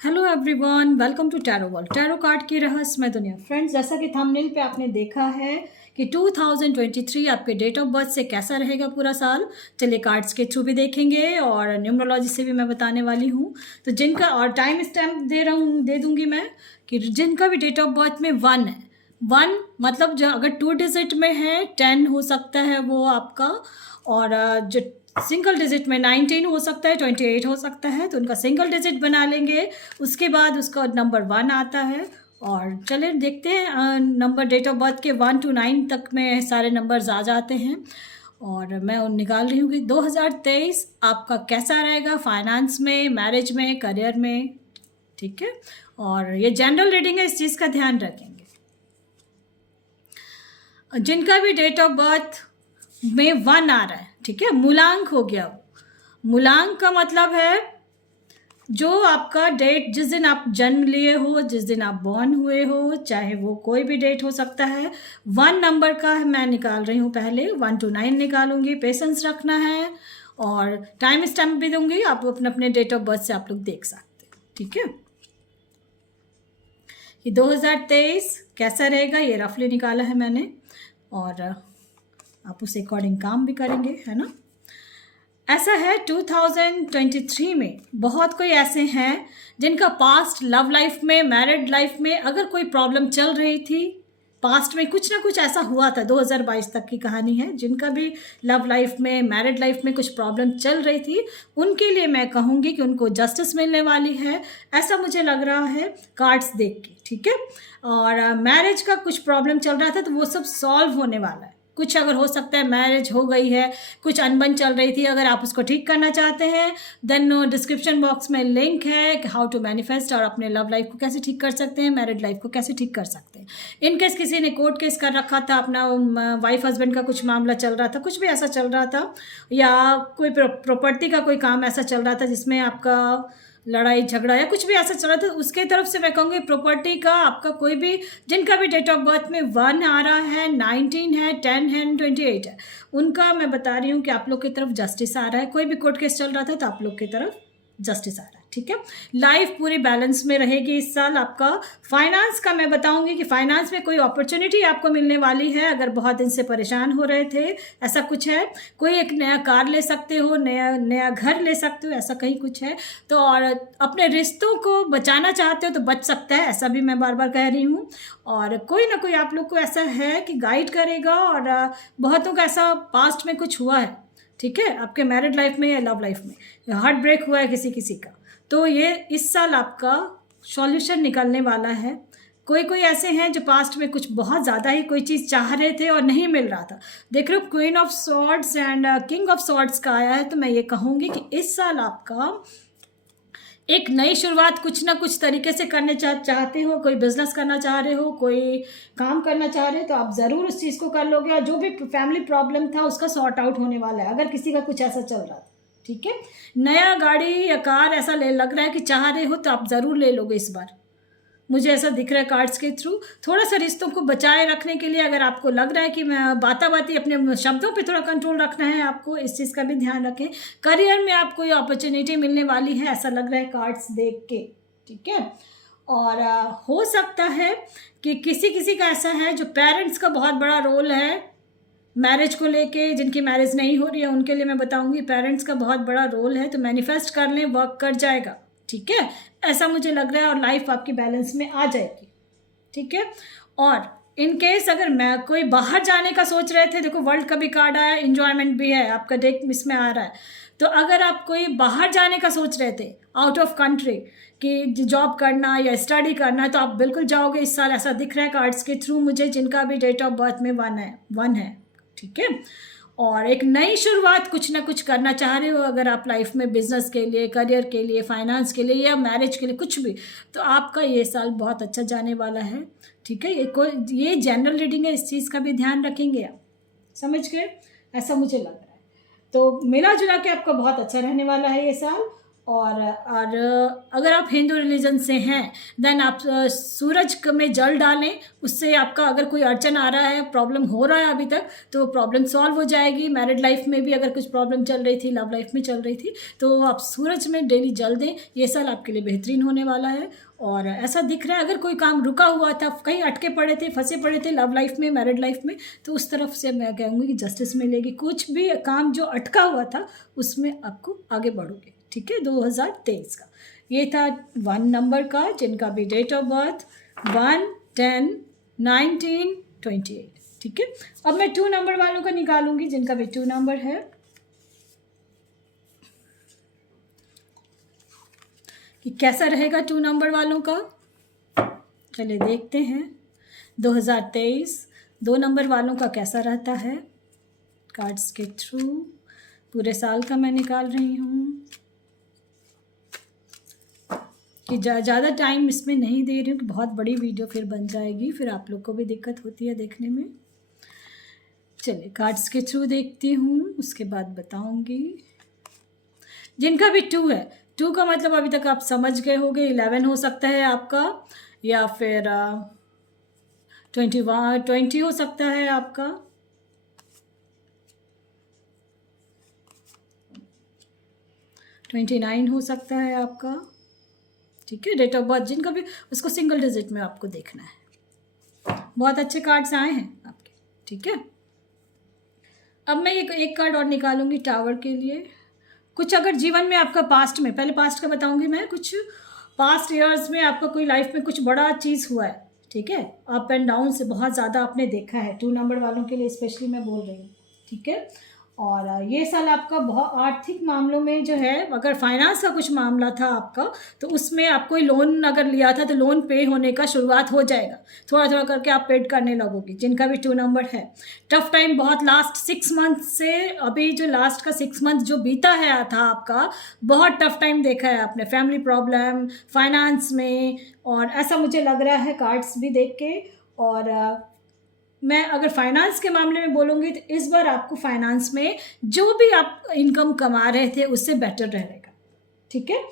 Hello everyone, welcome to tarot world. Tarot card की रहस्यमय दुनिया। फ्रेंड्स, जैसा कि थंबनेल पे आपने देखा है कि 2023 आपके डेट ऑफ बर्थ से कैसा रहेगा पूरा साल। चलिए कार्ड्स के थ्रू भी देखेंगे और न्यूमरोलॉजी से भी मैं बताने वाली हूँ। तो जिनका और टाइम स्टैम्प दे दूंगी मैं कि जिनका भी डेट ऑफ बर्थ में 1 है, 1 मतलब जो अगर 2 डिजिट में है 10 हो सकता है वो आपका, और जो सिंगल डिजिट में 19 हो सकता है, 28 हो सकता है, तो उनका सिंगल डिजिट बना लेंगे। उसके बाद उसका नंबर 1 आता है। और चलिए देखते हैं नंबर डेट ऑफ बर्थ के 1 to 9 तक में सारे नंबर्स आ जाते हैं। और मैं उन निकाल रही हूँ कि 2023 आपका कैसा रहेगा फाइनेंस में, मैरिज में, करियर में। ठीक है, और ये जनरल रीडिंग है, इस चीज़ का ध्यान रखेंगे। जिनका भी डेट ऑफ बर्थ में 1 आ रहा है, ठीक है, मूलांक हो गया। मूलांक का मतलब है जो आपका डेट, जिस दिन आप जन्म लिए हो, जिस दिन आप बॉर्न हुए हो, चाहे वो कोई भी डेट हो सकता है। 1 नंबर का मैं निकाल रही हूँ, पहले 1 to 9 निकालूंगी। पेशेंस रखना है और टाइम स्टैम्प भी दूंगी, आप अपने अपने डेट ऑफ बर्थ से आप लोग देख सकते हैं। ठीक है, ये 2023 कैसा रहेगा ये रफली निकाला है मैंने, और आप उस अकॉर्डिंग काम भी करेंगे, है ना। ऐसा है 2023 में बहुत कोई ऐसे हैं जिनका पास्ट लव लाइफ में, मैरिड लाइफ में अगर कोई प्रॉब्लम चल रही थी, पास्ट में कुछ ना कुछ ऐसा हुआ था। 2022 तक की कहानी है। जिनका भी लव लाइफ में, मैरिड लाइफ में कुछ प्रॉब्लम चल रही थी, उनके लिए मैं कहूँगी कि उनको जस्टिस मिलने वाली है, ऐसा मुझे लग रहा है कार्ड्स देख के। ठीक है, और मैरिज का कुछ प्रॉब्लम चल रहा था तो वो सब सॉल्व होने वाला है। कुछ अगर हो सकता है मैरिज हो गई है, कुछ अनबन चल रही थी, अगर आप उसको ठीक करना चाहते हैं देन डिस्क्रिप्शन बॉक्स में लिंक है कि हाउ टू मैनिफेस्ट और अपने लव लाइफ को कैसे ठीक कर सकते हैं, मैरिड लाइफ को कैसे ठीक कर सकते हैं। इनकेस किसी ने कोर्ट केस कर रखा था, अपना वाइफ हस्बैंड का कुछ मामला चल रहा था, कुछ भी ऐसा चल रहा था, या कोई प्रॉपर्टी का कोई काम ऐसा चल रहा था जिसमें आपका लड़ाई झगड़ा या कुछ भी ऐसा चल रहा था, उसके तरफ से मैं कहूँगी प्रॉपर्टी का आपका कोई भी, जिनका भी डेट ऑफ बर्थ में 1 आ रहा है, 19 है, 10 है, 28 है, उनका मैं बता रही हूँ कि आप लोग की तरफ जस्टिस आ रहा है। कोई भी कोर्ट केस चल रहा था तो आप लोग की तरफ जस्टिस आ रहा है। ठीक है, लाइफ पूरी बैलेंस में रहेगी इस साल आपका। फाइनेंस का मैं बताऊंगी कि फाइनेंस में कोई अपॉर्चुनिटी आपको मिलने वाली है। अगर बहुत दिन से परेशान हो रहे थे, ऐसा कुछ है, कोई एक नया कार ले सकते हो, नया घर ले सकते हो, ऐसा कहीं कुछ है तो। और अपने रिश्तों को बचाना चाहते हो तो बच सकता है, ऐसा भी मैं बार बार कह रही हूँ। और कोई ना कोई आप लोग को ऐसा है कि गाइड करेगा, और बहुतों का ऐसा पास्ट में कुछ हुआ है, ठीक है, आपके मैरिड लाइफ में या लव लाइफ में हार्ट ब्रेक हुआ है किसी किसी का, तो ये इस साल आपका सॉल्यूशन निकलने वाला है। कोई कोई ऐसे हैं जो पास्ट में कुछ बहुत ज़्यादा ही कोई चीज़ चाह रहे थे और नहीं मिल रहा था। देख रहे हो queen of swords and king of swords का आया है, तो मैं ये कहूँगी कि इस साल आपका एक नई शुरुआत कुछ ना कुछ तरीके से करने चाहते हो। कोई बिजनेस करना चाह रहे हो, कोई काम करना चाह रहे हो, तो आप ज़रूर उस चीज़ को कर लोगे। और जो भी फैमिली प्रॉब्लम था उसका सॉर्ट आउट होने वाला है, अगर किसी का कुछ ऐसा चल रहा था। ठीक है, नया गाड़ी या कार ऐसा लग रहा है कि चाह रहे हो तो आप ज़रूर ले लोगे इस बार, मुझे ऐसा दिख रहा है कार्ड्स के थ्रू। थोड़ा सा रिश्तों को बचाए रखने के लिए अगर आपको लग रहा है कि मैं बाती अपने शब्दों पे थोड़ा कंट्रोल रखना है आपको, इस चीज़ का भी ध्यान रखें। करियर में आपको ये अपॉर्चुनिटी मिलने वाली है, ऐसा लग रहा है कार्ड्स देख के। ठीक है, और हो सकता है कि किसी किसी का ऐसा है जो पेरेंट्स का बहुत बड़ा रोल है मैरिज को लेके। जिनकी मैरिज नहीं हो रही है उनके लिए मैं बताऊंगी पेरेंट्स का बहुत बड़ा रोल है, तो मैनिफेस्ट कर लें, वर्क कर जाएगा। ठीक है, ऐसा मुझे लग रहा है, और लाइफ आपकी बैलेंस में आ जाएगी। ठीक है, और इन केस अगर मैं कोई बाहर जाने का सोच रहे थे, देखो वर्ल्ड का भी कार्ड आया, इंजॉयमेंट भी है आपका, डेट इसमें आ रहा है, तो अगर आप कोई बाहर जाने का सोच रहे थे आउट ऑफ कंट्री कि जॉब करना या स्टडी करना, तो आप बिल्कुल जाओगे इस साल, ऐसा दिख रहा है कार्ड्स के थ्रू मुझे, जिनका भी डेट ऑफ बर्थ में 1 है। ठीक है, और एक नई शुरुआत कुछ ना कुछ करना चाह रहे हो अगर आप लाइफ में, बिजनेस के लिए, करियर के लिए, फाइनेंस के लिए या मैरिज के लिए, कुछ भी, तो आपका ये साल बहुत अच्छा जाने वाला है। ठीक है, ये जनरल रीडिंग है, इस चीज़ का भी ध्यान रखेंगे आप, समझ गए, ऐसा मुझे लग रहा है। तो मिला जुला के आपका बहुत अच्छा रहने वाला है ये साल। और अगर आप हिंदू रिलीजन से हैं देन आप सूरज में जल डालें, उससे आपका अगर कोई अड़चन आ रहा है, प्रॉब्लम हो रहा है अभी तक, तो प्रॉब्लम सॉल्व हो जाएगी। मैरिड लाइफ में भी अगर कुछ प्रॉब्लम चल रही थी, लव लाइफ में चल रही थी, तो आप सूरज में डेली जल दें। ये साल आपके लिए बेहतरीन होने वाला है। और ऐसा दिख रहा है अगर कोई काम रुका हुआ था, कहीं अटके पड़े थे, फंसे पड़े थे लव लाइफ में, मैरिड लाइफ में, तो उस तरफ से मैं कहूँगी कि जस्टिस मिलेगी। कुछ भी काम जो अटका हुआ था उसमें आपको आगे बढ़ोगे। ठीक है, 2023 का ये था 1 नंबर का, जिनका भी डेट ऑफ बर्थ 1, 10, 19, 28। ठीक है, अब मैं 2 नंबर वालों का निकालूंगी, जिनका भी 2 नंबर है कि कैसा रहेगा 2 नंबर वालों का। चलिए देखते हैं 2023 2 नंबर वालों का कैसा रहता है। कार्ड्स के थ्रू पूरे साल का मैं निकाल रही हूँ कि ज़्यादा टाइम इसमें नहीं दे रही हूँ कि बहुत बड़ी वीडियो फिर बन जाएगी, फिर आप लोग को भी दिक्कत होती है देखने में। चलिए कार्ड्स के थ्रू देखती हूँ, उसके बाद बताऊँगी। जिनका भी 2 है, 2 का मतलब अभी तक आप समझ गए होंगे, 11 हो सकता है आपका, या फिर 20 हो सकता है आपका, 29 हो सकता है आपका। ठीक है, डेट ऑफ बर्थ जिनका भी, उसको सिंगल डिजिट में आपको देखना है। बहुत अच्छे कार्ड्स आए हैं आपके। ठीक है, अब मैं एक कार्ड और निकालूंगी टावर के लिए। कुछ अगर जीवन में आपका पास्ट में, पहले पास्ट का बताऊंगी मैं, कुछ पास्ट ईयर्स में आपका कोई लाइफ में कुछ बड़ा चीज़ हुआ है। ठीक है, अप एंड डाउन से बहुत ज़्यादा आपने देखा है, 2 नंबर वालों के लिए स्पेशली मैं बोल रही हूँ। ठीक है, और ये साल आपका बहुत आर्थिक मामलों में जो है, अगर फाइनेंस का कुछ मामला था आपका, तो उसमें आप कोई लोन अगर लिया था तो लोन पे होने का शुरुआत हो जाएगा, थोड़ा थोड़ा करके आप पेड करने लगोगे। जिनका भी 2 नंबर है, टफ टाइम बहुत लास्ट 6 मंथ से, अभी जो लास्ट का 6 मंथ जो बीता है था आपका, बहुत टफ टाइम देखा है आपने, फैमिली प्रॉब्लम, फाइनेंस में, और ऐसा मुझे लग रहा है कार्ड्स भी देख के। और मैं अगर फाइनेंस के मामले में बोलूँगी तो इस बार आपको फाइनेंस में जो भी आप इनकम कमा रहे थे उससे बेटर रहेगा। ठीक है,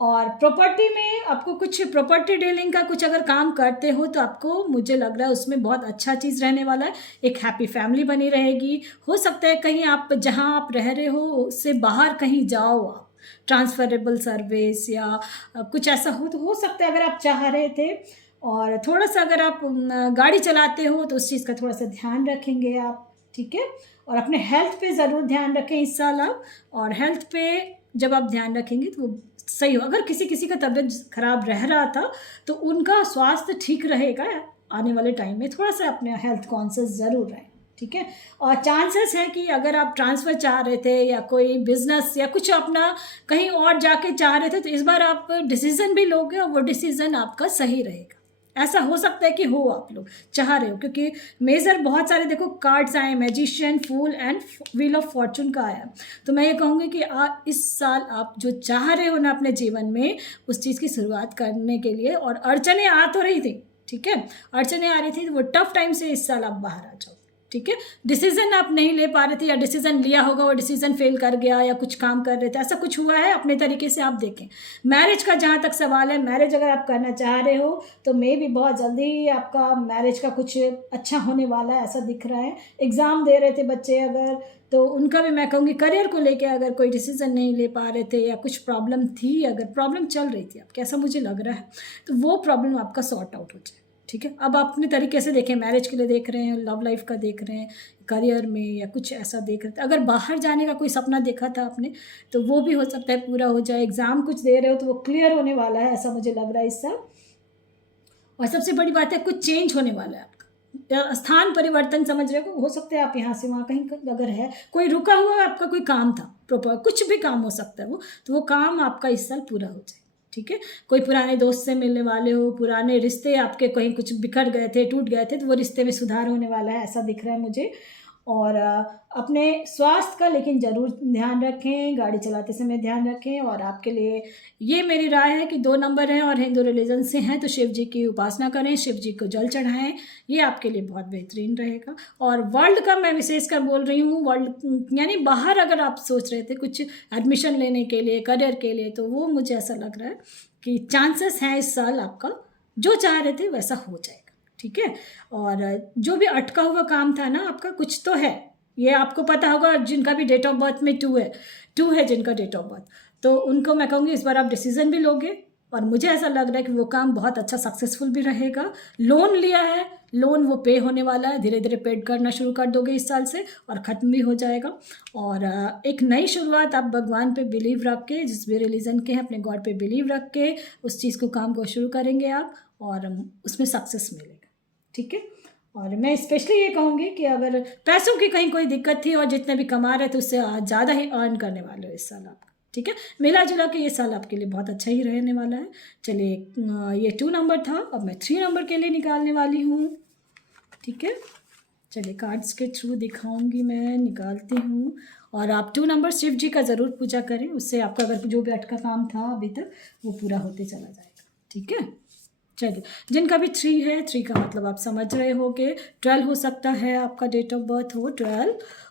और प्रॉपर्टी में आपको कुछ प्रॉपर्टी डीलिंग का कुछ अगर काम करते हो तो आपको, मुझे लग रहा है उसमें बहुत अच्छा चीज़ रहने वाला है। एक हैप्पी फैमिली बनी रहेगी। हो सकता है कहीं आप जहाँ आप रह रहे हो उससे बाहर कहीं जाओ आप, ट्रांसफरेबल सर्विस या कुछ ऐसा हो सकता है अगर आप चाह रहे थे। और थोड़ा सा अगर आप गाड़ी चलाते हो तो उस चीज़ का थोड़ा सा ध्यान रखेंगे आप। ठीक है, और अपने हेल्थ पे ज़रूर ध्यान रखें इस साल आप। और हेल्थ पे जब आप ध्यान रखेंगे तो वो सही हो। अगर किसी किसी का तबीयत खराब रह रहा था तो उनका स्वास्थ्य ठीक रहेगा। आने वाले टाइम में थोड़ा सा अपने हेल्थ कॉन्शियस ज़रूर रहें। ठीक है, और चांसेस है कि अगर आप ट्रांसफ़र चाह रहे थे या कोई बिजनेस या कुछ अपना कहीं और जाके चाह रहे थे तो इस बार आप डिसीज़न भी लोगे और वो डिसीज़न आपका सही रहेगा। ऐसा हो सकता है कि हो आप लोग चाह रहे हो, क्योंकि मेजर बहुत सारे देखो कार्ड्स आए, magician, fool and wheel of fortune का आया। तो मैं ये कहूँगी कि इस साल आप जो चाह रहे हो ना अपने जीवन में, उस चीज़ की शुरुआत करने के लिए, और अड़चने आ तो रही थी। ठीक है, अड़चने आ रही थी, तो वो टफ टाइम से इस साल आप बाहर आ जाओ। ठीक है, डिसीजन आप नहीं ले पा रहे थे या डिसीजन लिया होगा वो डिसीजन फेल कर गया, या कुछ काम कर रहे थे, ऐसा कुछ हुआ है, अपने तरीके से आप देखें। मैरिज का जहाँ तक सवाल है, मैरिज अगर आप करना चाह रहे हो तो मे भी बहुत जल्दी ही आपका मैरिज का कुछ अच्छा होने वाला है, ऐसा दिख रहा है। एग्ज़ाम दे रहे थे बच्चे अगर, तो उनका भी मैं कहूँगी करियर को लेके अगर कोई डिसीजन नहीं ले पा रहे थे या कुछ प्रॉब्लम थी, अगर प्रॉब्लम चल रही थी आपकी, ऐसा मुझे लग रहा है, तो वो प्रॉब्लम आपका सॉर्ट आउट हो जाए। ठीक है, अब आप अपने तरीके से देखें, मैरिज के लिए देख रहे हैं, लव लाइफ का देख रहे हैं, करियर में या कुछ ऐसा देख रहे थे। अगर बाहर जाने का कोई सपना देखा था आपने तो वो भी हो सकता है पूरा हो जाए। एग्ज़ाम कुछ दे रहे हो तो वो क्लियर होने वाला है, ऐसा मुझे लग रहा है इस साल। और सबसे बड़ी बात है, कुछ चेंज होने वाला है आपका, स्थान परिवर्तन समझ रहे हो सकता है आप यहाँ से वहाँ कहीं अगर है, कोई रुका हुआ आपका कोई काम था प्रॉपर, कुछ भी काम हो सकता है वो, तो वो काम आपका इस साल पूरा हो जाए। ठीक है, कोई पुराने दोस्त से मिलने वाले हो, पुराने रिश्ते आपके कहीं कुछ बिखर गए थे, टूट गए थे, तो वो रिश्ते में सुधार होने वाला है, ऐसा दिख रहा है मुझे। और अपने स्वास्थ्य का लेकिन ज़रूर ध्यान रखें, गाड़ी चलाते समय ध्यान रखें। और आपके लिए ये मेरी राय है कि 2 नंबर हैं और हिंदू रिलीजन से हैं तो शिव जी की उपासना करें, शिव जी को जल चढ़ाएं, ये आपके लिए बहुत बेहतरीन रहेगा। और वर्ल्ड का मैं विशेषकर बोल रही हूँ, वर्ल्ड यानी बाहर अगर आप सोच रहे थे कुछ एडमिशन लेने के लिए, करियर के लिए, तो वो मुझे ऐसा लग रहा है कि चांसेस हैं इस साल आपका जो चाह रहे थे वैसा हो जाएगा। ठीक है। और जो भी अटका हुआ काम था ना आपका, कुछ तो है, ये आपको पता होगा। जिनका भी डेट ऑफ बर्थ में 2 है जिनका डेट ऑफ बर्थ, तो उनको मैं कहूँगी इस बार आप डिसीजन भी लोगे और मुझे ऐसा लग रहा है कि वो काम बहुत अच्छा सक्सेसफुल भी रहेगा। लोन लिया है, लोन वो पे होने वाला है, धीरे धीरे पेड करना शुरू कर दोगे इस साल से और ख़त्म भी हो जाएगा। और एक नई शुरुआत आप भगवान पे बिलीव रख के, जिस भी रिलीजन के हैं अपने गॉड पे बिलीव रख के उस चीज़ को, काम को शुरू करेंगे आप और उसमें सक्सेस मिलेगा। ठीक है। और मैं स्पेशली ये कहूँगी कि अगर पैसों की कहीं कोई दिक्कत थी और जितने भी कमा रहे थे उससे ज़्यादा ही अर्न करने वाले हो इस साल आप। ठीक है। मिला जुला के ये साल आपके लिए बहुत अच्छा ही रहने वाला है। चलिए, ये 2 नंबर था, अब मैं 3 नंबर के लिए निकालने वाली हूँ। ठीक है। चलिए, कार्ड्स के थ्रू दिखाऊंगी, मैं निकालती हूँ। और आप 2 नंबर शिव जी का ज़रूर पूजा करें, उससे आपका अगर जो भी अटका काम था अभी तक वो पूरा होते चला जाएगा। ठीक है। चलिए, जिनका भी 3 है, 3 का मतलब आप समझ रहे होगे। 12 हो सकता है आपका डेट ऑफ बर्थ हो 12,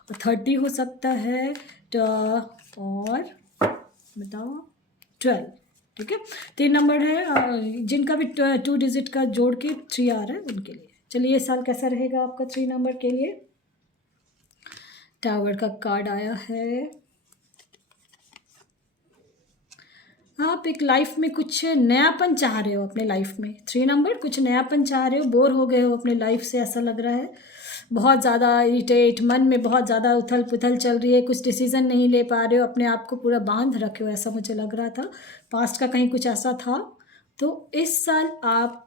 और 30 हो सकता है, और बताओ 12। ठीक है। 3 नंबर है, जिनका भी 2 डिजिट का जोड़ के 3 आ रहा है उनके लिए। चलिए, ये साल कैसा रहेगा आपका 3 नंबर के लिए। टावर का कार्ड आया है। आप एक लाइफ में कुछ नयापन चाह रहे हो अपने लाइफ में, 3 नंबर, कुछ नयापन चाह रहे हो, बोर हो गए हो अपने लाइफ से ऐसा लग रहा है, बहुत ज़्यादा इरिटेट, मन में बहुत ज़्यादा उथल पुथल चल रही है, कुछ डिसीज़न नहीं ले पा रहे हो, अपने आप को पूरा बांध रखे हो, ऐसा मुझे लग रहा था। पास्ट का कहीं कुछ ऐसा था। तो इस साल आप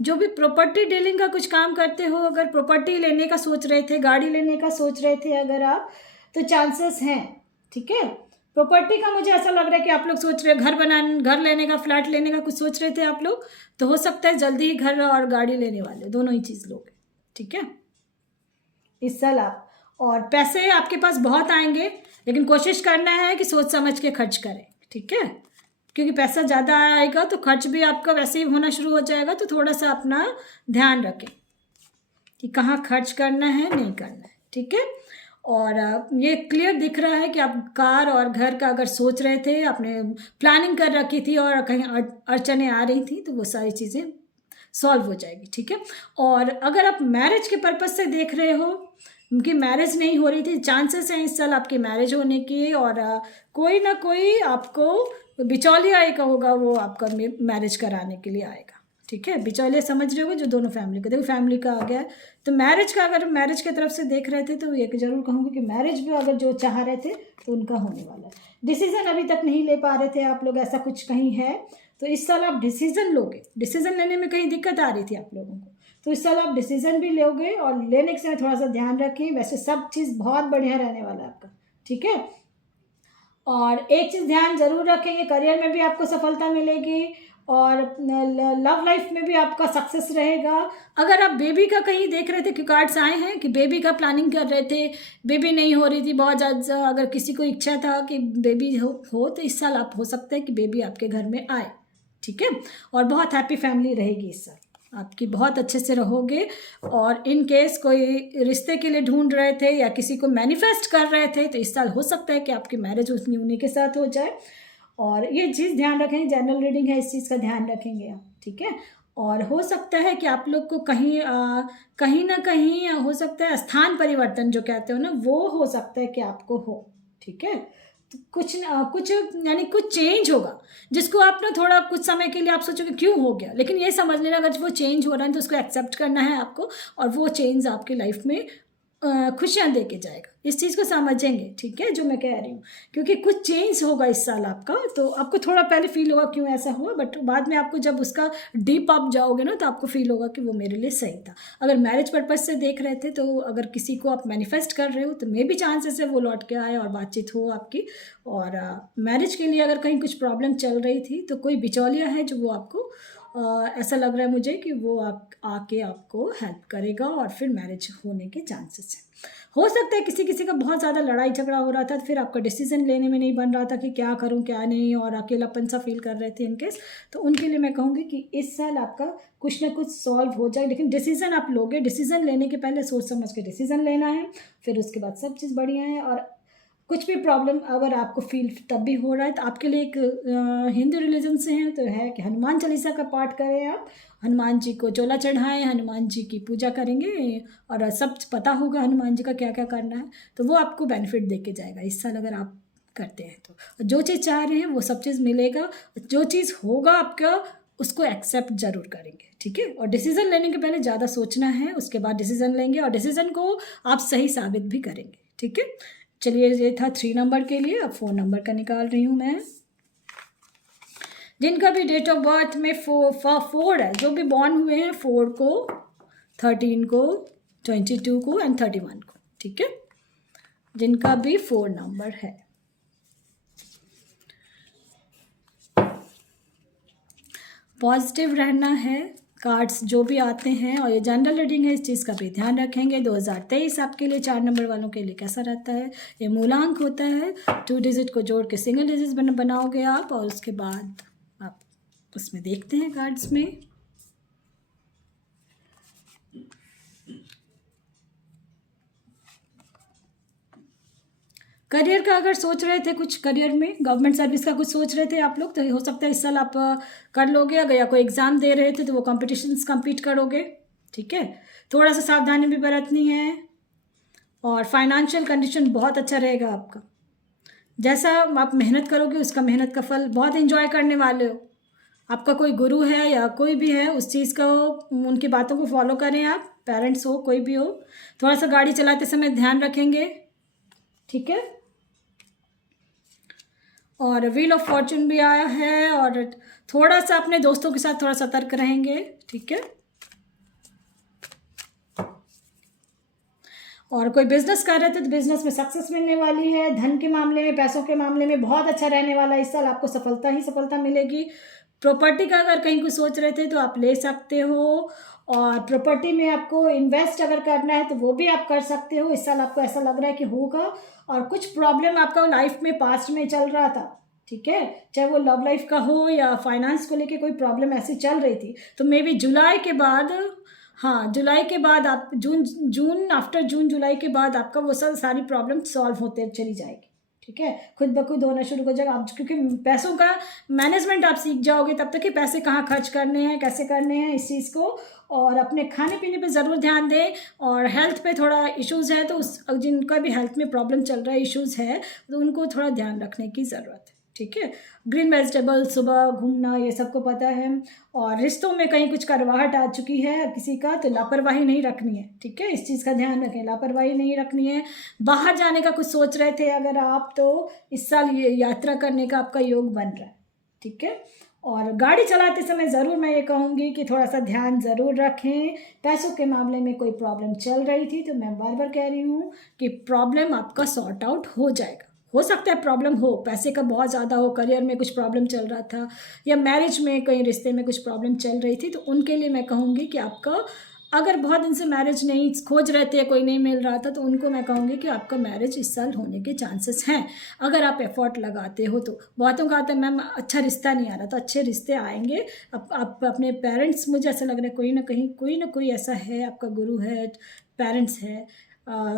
जो भी प्रॉपर्टी डीलिंग का कुछ काम करते हो, अगर प्रॉपर्टी लेने का सोच रहे थे, गाड़ी लेने का सोच रहे थे अगर आप, तो चांसेस हैं। ठीक है। प्रॉपर्टी का मुझे ऐसा लग रहा है कि आप लोग सोच रहे हो घर लेने का, फ्लैट लेने का कुछ सोच रहे थे आप लोग, तो हो सकता है जल्दी ही घर और गाड़ी लेने वाले, दोनों ही चीज़ लोगे। ठीक है। इस साल आप, और पैसे आपके पास बहुत आएंगे, लेकिन कोशिश करना है कि सोच समझ के खर्च करें। ठीक है। क्योंकि पैसा ज़्यादा आएगा तो खर्च भी आपका वैसे ही होना शुरू हो जाएगा, तो थोड़ा सा अपना ध्यान रखें कि कहाँ खर्च करना है, नहीं करना है। ठीक है। और ये क्लियर दिख रहा है कि आप कार और घर का अगर सोच रहे थे, आपने प्लानिंग कर रखी थी और कहीं अड़चने आ रही थी, तो वो सारी चीज़ें सॉल्व हो जाएगी। ठीक है। और अगर आप मैरिज के पर्पज से देख रहे हो, उनकी मैरिज नहीं हो रही थी, चांसेस हैं इस साल आपकी मैरिज होने की, और कोई ना कोई आपको बिचौलिया एक होगा, वो आपका मैरिज कराने के लिए आएगा। ठीक है। बिचौलिया समझ रहे हो, जो दोनों फैमिली को, देखो फैमिली का आ गया है, तो मैरिज का, अगर मैरिज की तरफ से देख रहे थे तो ये जरूर कहूँगी कि मैरिज भी अगर जो चाह रहे थे तो उनका होने वाला है। डिसीजन अभी तक नहीं ले पा रहे थे आप लोग, ऐसा कुछ कहीं है, तो इस साल आप डिसीजन लोगे। डिसीजन लेने में कहीं दिक्कत आ रही थी आप लोगों को, तो इस साल आप डिसीजन भी लोगे, और लेने के समय थोड़ा सा ध्यान रखें। वैसे सब चीज़ बहुत बढ़िया रहने वाला है आपका। ठीक है। और एक चीज़ ध्यान जरूर रखेंगे, करियर में भी आपको सफलता मिलेगी और लव लाइफ में भी आपका सक्सेस रहेगा। अगर आप बेबी का कहीं देख रहे थे कि कार्ड्स आए हैं कि बेबी का प्लानिंग कर रहे थे, बेबी नहीं हो रही थी बहुत ज़्यादा, अगर किसी को इच्छा था कि बेबी हो तो इस साल आप, हो सकता है कि बेबी आपके घर में आए। ठीक है। और बहुत हैप्पी फैमिली रहेगी इस साल आपकी, बहुत अच्छे से रहोगे। और इन केस कोई रिश्ते के लिए ढूंढ रहे थे या किसी को मैनिफेस्ट कर रहे थे, तो इस साल हो सकता है कि आपकी मैरिज उन्हीं के साथ हो जाए। और ये चीज़ ध्यान रखें, जनरल रीडिंग है, इस चीज़ का ध्यान रखेंगे आप। ठीक है। और हो सकता है कि आप लोग को कहीं ना कहीं हो सकता है स्थान परिवर्तन जो कहते हो ना, वो हो सकता है कि आपको हो। ठीक है। तो कुछ यानी कुछ चेंज होगा, जिसको आप ना थोड़ा कुछ समय के लिए आप सोचोगे क्यों हो गया, लेकिन ये समझ लेना अगर वो चेंज हो रहा है तो उसको एक्सेप्ट करना है आपको, और वो चेंज आपकी लाइफ में खुशियाँ दे के जाएगा। इस चीज़ को समझेंगे। ठीक है, जो मैं कह रही हूँ, क्योंकि कुछ चेंज होगा इस साल आपका, तो आपको थोड़ा पहले फील होगा क्यों ऐसा हुआ, बट बाद में आपको जब उसका डीप आप जाओगे ना, तो आपको फील होगा कि वो मेरे लिए सही था। अगर मैरिज पर्पज से देख रहे थे, तो अगर किसी को आप मैनिफेस्ट कर रहे हो, तो मे भी चांसेस है वो लौट के आए और बातचीत हो आपकी। और मैरिज के लिए अगर कहीं कुछ प्रॉब्लम चल रही थी, तो कोई बिचौलिया है जो वो आपको ऐसा लग रहा है मुझे कि वो आप आके आपको हेल्प करेगा और फिर मैरिज होने के चांसेस हैं। हो सकता है किसी किसी का बहुत ज़्यादा लड़ाई झगड़ा हो रहा था, फिर आपका डिसीजन लेने में नहीं बन रहा था कि क्या करूं क्या नहीं, और अकेलापन सा फील कर रहे थे इनकेस, तो उनके लिए मैं कहूँगी कि इस साल आपका कुछ ना कुछ सॉल्व हो जाए। लेकिन डिसीजन आप लोगे, डिसीजन लेने के पहले सोच समझ के डिसीजन लेना है, फिर उसके बाद सब चीज़ बढ़िया है। और कुछ भी प्रॉब्लम अगर आपको फील तब भी हो रहा है तो आपके लिए एक हिंदू रिलीजन से हैं तो है कि हनुमान चालीसा का पाठ करें, आप हनुमान जी को चोला चढ़ाएं, हनुमान जी की पूजा करेंगे और सब पता होगा हनुमान जी का क्या क्या करना है, तो वो आपको बेनिफिट दे के जाएगा इस साल अगर आप करते हैं तो। जो चीज़ चाह रहे हैं वो सब चीज़ मिलेगा, जो चीज़ होगा आपका उसको एक्सेप्ट जरूर करेंगे, ठीक है। और डिसीजन लेने के पहले ज़्यादा सोचना है, उसके बाद डिसीजन लेंगे और डिसीजन को आप सही साबित भी करेंगे, ठीक है। चलिए ये था 3 नंबर के लिए। अब 4 नंबर का निकाल रही हूँ मैं। जिनका भी डेट ऑफ बर्थ में 4 है, जो भी बॉर्न हुए हैं 4 को, 13 को, 22 को एंड 31 को, ठीक है, जिनका भी 4 नंबर है। पॉजिटिव रहना है, कार्ड्स जो भी आते हैं, और ये जनरल रीडिंग है, इस चीज़ का भी ध्यान रखेंगे। 2023 आपके लिए 4 नंबर वालों के लिए कैसा रहता है। ये मूलांक होता है, 2 डिजिट को जोड़ के सिंगल डिजिट बनाओगे आप, और उसके बाद आप उसमें देखते हैं कार्ड्स में। करियर का अगर सोच रहे थे, कुछ करियर में गवर्नमेंट सर्विस का कुछ सोच रहे थे आप लोग, तो हो सकता है इस साल आप कर लोगे। अगर या कोई एग्ज़ाम दे रहे थे तो वो कॉम्पिटिशन्स कम्पीट करोगे, ठीक है। थोड़ा सा सावधानी भी बरतनी है, और फाइनेंशियल कंडीशन बहुत अच्छा रहेगा आपका। जैसा आप मेहनत करोगे उसका मेहनत का फल बहुत एंजॉय करने वाले हो। आपका कोई गुरु है या कोई भी है, उस चीज़ को, उनकी बातों को फॉलो करें आप, पेरेंट्स हो कोई भी हो। थोड़ा सा गाड़ी चलाते समय ध्यान रखेंगे, ठीक है। और व्हील ऑफ फॉर्चून भी आया है, और थोड़ा सा अपने दोस्तों के साथ थोड़ा सतर्क रहेंगे, ठीक है। और कोई बिजनेस कर रहे थे तो बिजनेस में सक्सेस मिलने वाली है। धन के मामले में, पैसों के मामले में बहुत अच्छा रहने वाला है इस साल, आपको सफलता ही सफलता मिलेगी। प्रॉपर्टी का अगर कहीं कुछ सोच रहे थे तो आप ले सकते हो, और प्रॉपर्टी में आपको इन्वेस्ट अगर करना है तो वो भी आप कर सकते हो। इस साल आपको ऐसा लग रहा है कि होगा। और कुछ प्रॉब्लम आपका लाइफ में पास्ट में चल रहा था, ठीक है, चाहे वो लव लाइफ का हो या फाइनेंस को लेके कोई प्रॉब्लम ऐसी चल रही थी, तो मे बी जुलाई के बाद, हाँ जुलाई के बाद आप जून आफ्टर जून जुलाई के बाद आपका वो सब सारी प्रॉब्लम सॉल्व होते चली जाएगी, ठीक है। खुद ब खुद होना शुरू हो जाएगा आप, क्योंकि पैसों का मैनेजमेंट आप सीख जाओगे तब तक कि पैसे कहाँ खर्च करने हैं, कैसे करने हैं इस चीज़ को। और अपने खाने पीने पे ज़रूर ध्यान दें, और हेल्थ पे थोड़ा इश्यूज़ है तो उस जिनका भी हेल्थ में प्रॉब्लम चल रहा है, इश्यूज़ है, तो उनको थोड़ा ध्यान रखने की ज़रूरत है, ठीक है। ग्रीन वेजिटेबल सुबह घूमना, ये सबको पता है। और रिश्तों में कहीं कुछ करवाहट आ चुकी है किसी का, तो लापरवाही नहीं रखनी है, ठीक है, इस चीज़ का ध्यान रखें, लापरवाही नहीं रखनी है। बाहर जाने का कुछ सोच रहे थे अगर आप, तो इस साल ये यात्रा करने का आपका योग बन रहा है, ठीक है। और गाड़ी चलाते समय ज़रूर मैं ये कहूँगी कि थोड़ा सा ध्यान ज़रूर रखें। पैसों के मामले में कोई प्रॉब्लम चल रही थी तो मैं बार बार कह रही हूँ कि प्रॉब्लम आपका सॉर्ट आउट हो जाएगा। हो सकता है प्रॉब्लम हो, पैसे का बहुत ज़्यादा हो, करियर में कुछ प्रॉब्लम चल रहा था, या मैरिज में कहीं रिश्ते में कुछ प्रॉब्लम चल रही थी, तो उनके लिए मैं कहूँगी कि आपका, अगर बहुत दिन से मैरिज नहीं खोज रहे थे, कोई नहीं मिल रहा था, तो उनको मैं कहूँगी कि आपका मैरिज इस साल होने के चांसेस हैं अगर आप एफर्ट लगाते हो तो। बहुतों का आता है मैम अच्छा रिश्ता नहीं आ रहा, तो अच्छे रिश्ते आएंगे। आप अपने पेरेंट्स, मुझे ऐसा लग रहा है कोई ना कहीं कोई ना कोई ऐसा है, आपका गुरु है, पेरेंट्स है,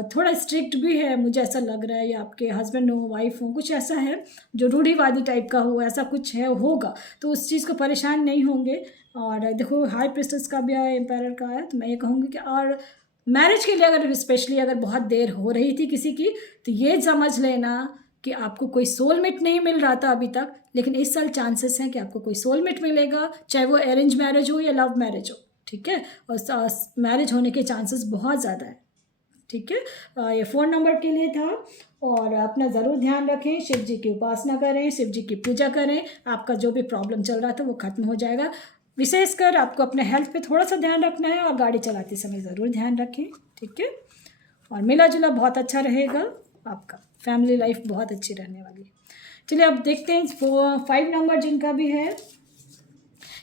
थोड़ा स्ट्रिक्ट भी है मुझे ऐसा लग रहा है, या आपके हस्बैंड हो, वाइफ हो, कुछ ऐसा है जो रूढ़िवादी टाइप का हो, ऐसा कुछ है, होगा, तो उस चीज़ को परेशान नहीं होंगे। और देखो हाई प्रिस्टेस का भी आया, एम्पायर का आया, तो मैं ये कहूँगी कि, और मैरिज के लिए अगर स्पेशली अगर बहुत देर हो रही थी किसी की, तो ये समझ लेना कि आपको कोई सोलमेट नहीं मिल रहा था अभी तक, लेकिन इस साल चांसेस हैं कि आपको कोई सोलमेट मिलेगा, चाहे वो अरेंज मैरिज हो या लव मैरिज हो, ठीक है। और मैरिज होने के चांसेस बहुत ज़्यादा है, ठीक है। ये 4 नंबर के लिए था। और अपना ज़रूर ध्यान रखें, शिव जी की उपासना करें, शिव जी की पूजा करें, आपका जो भी प्रॉब्लम चल रहा था वो खत्म हो जाएगा। विशेषकर आपको अपने हेल्थ पे थोड़ा सा ध्यान रखना है, और गाड़ी चलाते समय ज़रूर ध्यान रखें, ठीक है। और मिला जुला बहुत अच्छा रहेगा आपका, फैमिली लाइफ बहुत अच्छी रहने वाली है। चलिए अब देखते हैं 5 नंबर जिनका भी है।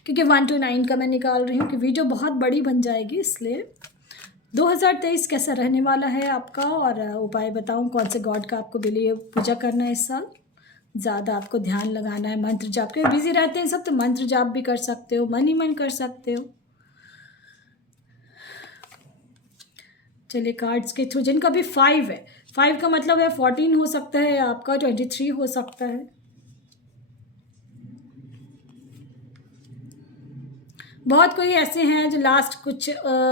क्योंकि 1 to 9 का मैं निकाल रही हूँ कि वीडियो बहुत बड़ी बन जाएगी, इसलिए 2023 कैसा रहने वाला है आपका। और उपाय बताऊँ कौन से गॉड का आपको बिलीव पूजा करना है इस साल। ज़्यादा आपको ध्यान लगाना है, मंत्र जाप के बिजी रहते हैं सब, तो मंत्र जाप भी कर सकते हो, मन ही मन कर सकते हो। चलिए कार्ड्स के थ्रू जिनका भी 5 है, 5 का मतलब है 14 हो सकता है आपका, 23 हो सकता है। बहुत कोई ऐसे हैं जो लास्ट कुछ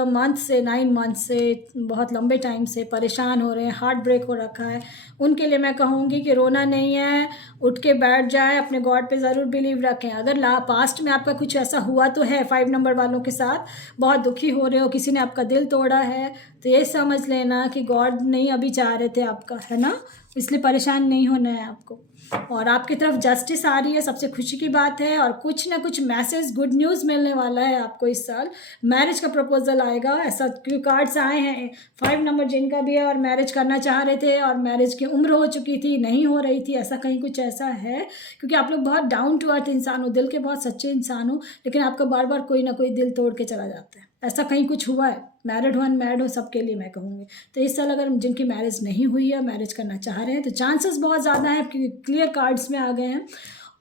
मंथ से 9 मंथ से बहुत लंबे टाइम से परेशान हो रहे हैं, हार्ट ब्रेक हो रखा है। उनके लिए मैं कहूँगी कि रोना नहीं है, उठ के बैठ जाए, अपने गॉड पे ज़रूर बिलीव रखें। अगर पास्ट में आपका कुछ ऐसा हुआ तो है 5 नंबर वालों के साथ, बहुत दुखी हो रहे हो, किसी ने आपका दिल तोड़ा है, तो ये समझ लेना कि गॉड नहीं अभी चाह रहे थे आपका, है ना, इसलिए परेशान नहीं होना है आपको। और आपकी तरफ जस्टिस आ रही है, सबसे खुशी की बात है। और कुछ ना कुछ मैसेज, गुड न्यूज़ मिलने वाला है आपको इस साल। मैरिज का प्रपोजल आएगा, ऐसा क्यों कार्ड्स आए हैं 5 नंबर जिनका भी है और मैरिज करना चाह रहे थे और मैरिज की उम्र हो चुकी थी, नहीं हो रही थी, ऐसा कहीं कुछ ऐसा है। क्योंकि आप लोग बहुत डाउन टू अर्थ इंसान हो, दिल के बहुत सच्चे इंसान हो, लेकिन आपका बार बार कोई ना कोई दिल तोड़ के चला जाता है, ऐसा कहीं कुछ हुआ है। मैरिड हो अनमैरिड हो, सबके लिए मैं कहूँगी। तो इस साल अगर जिनकी मैरिज नहीं हुई है, मैरिज करना चाह रहे हैं, तो चांसेस बहुत ज़्यादा हैं, क्योंकि क्लियर कार्ड्स में आ गए हैं।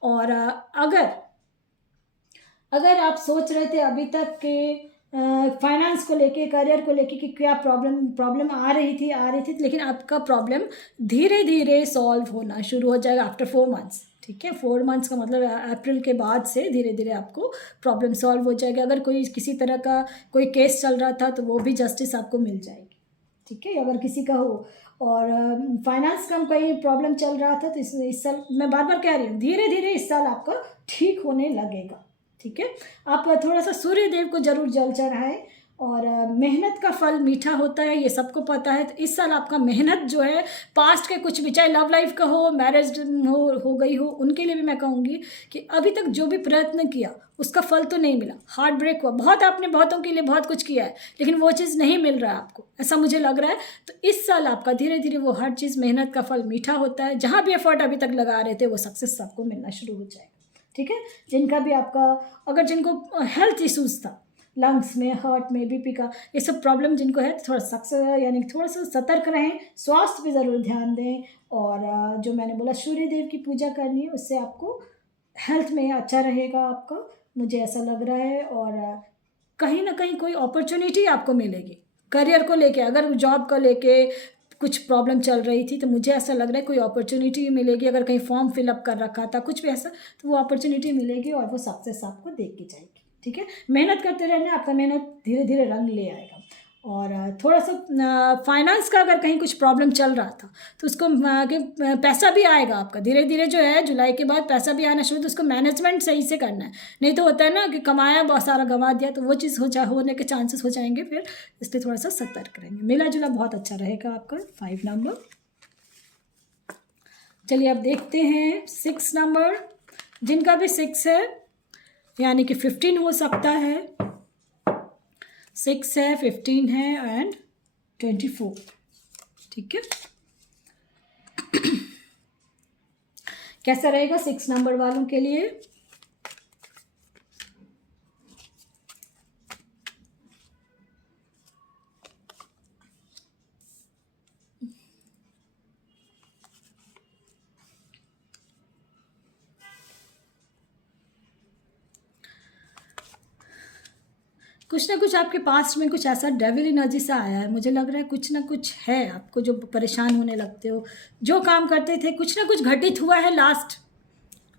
और अगर आप सोच रहे थे अभी तक के फाइनेंस को लेके, करियर को लेके कि क्या प्रॉब्लम आ रही थी, लेकिन आपका प्रॉब्लम धीरे धीरे सॉल्व होना शुरू हो जाएगा आफ्टर 4 मंथ्स। ठीक है, 4 मंथ्स का मतलब अप्रैल के बाद से धीरे धीरे आपको प्रॉब्लम सॉल्व हो जाएगी। अगर कोई किसी तरह का कोई केस चल रहा था तो वो भी जस्टिस आपको मिल जाएगी। ठीक है, अगर किसी का हो, और फाइनेंस का कोई प्रॉब्लम चल रहा था तो इस साल मैं बार बार कह रही हूँ, धीरे धीरे इस साल आपका ठीक होने लगेगा। ठीक है, आप थोड़ा सा सूर्य देव को जरूर जल चढ़ाएं। और मेहनत का फल मीठा होता है, ये सबको पता है। तो इस साल आपका मेहनत जो है, पास्ट के कुछ भी, चाहे लव लाइफ का हो, मैरिज हो गई हो, उनके लिए भी मैं कहूँगी कि अभी तक जो भी प्रयत्न किया उसका फल तो नहीं मिला, हार्ट ब्रेक हुआ, बहुत आपने बहुतों के लिए बहुत कुछ किया है, लेकिन वो चीज़ नहीं मिल रहा है आपको, ऐसा मुझे लग रहा है। तो इस साल आपका धीरे धीरे वो हर चीज़, मेहनत का फल मीठा होता है। जहाँ भी एफर्ट अभी तक लगा रहे थे वो सक्सेस सबको मिलना शुरू हो जाएगा। ठीक है, जिनका भी आपका, अगर जिनको हेल्थ इश्यूज था, लंग्स में, हार्ट में, बीपी का, ये सब प्रॉब्लम जिनको है, थोड़ा सक्सेस यानी थोड़ा सा सतर्क रहें, स्वास्थ्य पे ज़रूर ध्यान दें। और जो मैंने बोला सूर्य देव की पूजा करनी है, उससे आपको हेल्थ में अच्छा रहेगा आपका, मुझे ऐसा लग रहा है। और कहीं ना कहीं कोई अपॉर्चुनिटी आपको मिलेगी करियर को लेके। अगर जॉब को लेके कुछ प्रॉब्लम चल रही थी तो मुझे ऐसा लग रहा है कोई अपॉर्चुनिटी मिलेगी। अगर कहीं फॉर्म फिलअप कर रखा था, कुछ भी ऐसा, तो वो अपॉर्चुनिटी मिलेगी और वो सक्सेस आपको देख के जाएगी। ठीक है, मेहनत करते रहना, आपका मेहनत धीरे धीरे रंग ले आएगा। और थोड़ा सा फाइनेंस का अगर कहीं कुछ प्रॉब्लम चल रहा था तो उसको आगे पैसा भी आएगा आपका धीरे धीरे, जो है जुलाई के बाद पैसा भी आना शुरू, तो उसको मैनेजमेंट सही से करना है। नहीं तो होता है ना कि कमाया बहुत सारा गंवा दिया, तो वो चीज़ होने के चांसेस हो जाएंगे फिर, इसलिए थोड़ा सा सतर्क रहेंगे। मिला जुला बहुत अच्छा रहेगा आपका 5 नंबर। चलिए अब देखते हैं 6 नंबर, जिनका भी 6 है, यानी कि 15 हो सकता है, 6 है, 15 है एंड 24। ठीक है, कैसा रहेगा 6 नंबर वालों के लिए? कुछ ना कुछ आपके पास्ट में कुछ ऐसा डेविल एनर्जी सा आया है, मुझे लग रहा है कुछ ना कुछ है आपको जो परेशान होने लगते हो। जो काम करते थे कुछ ना कुछ घटित हुआ है लास्ट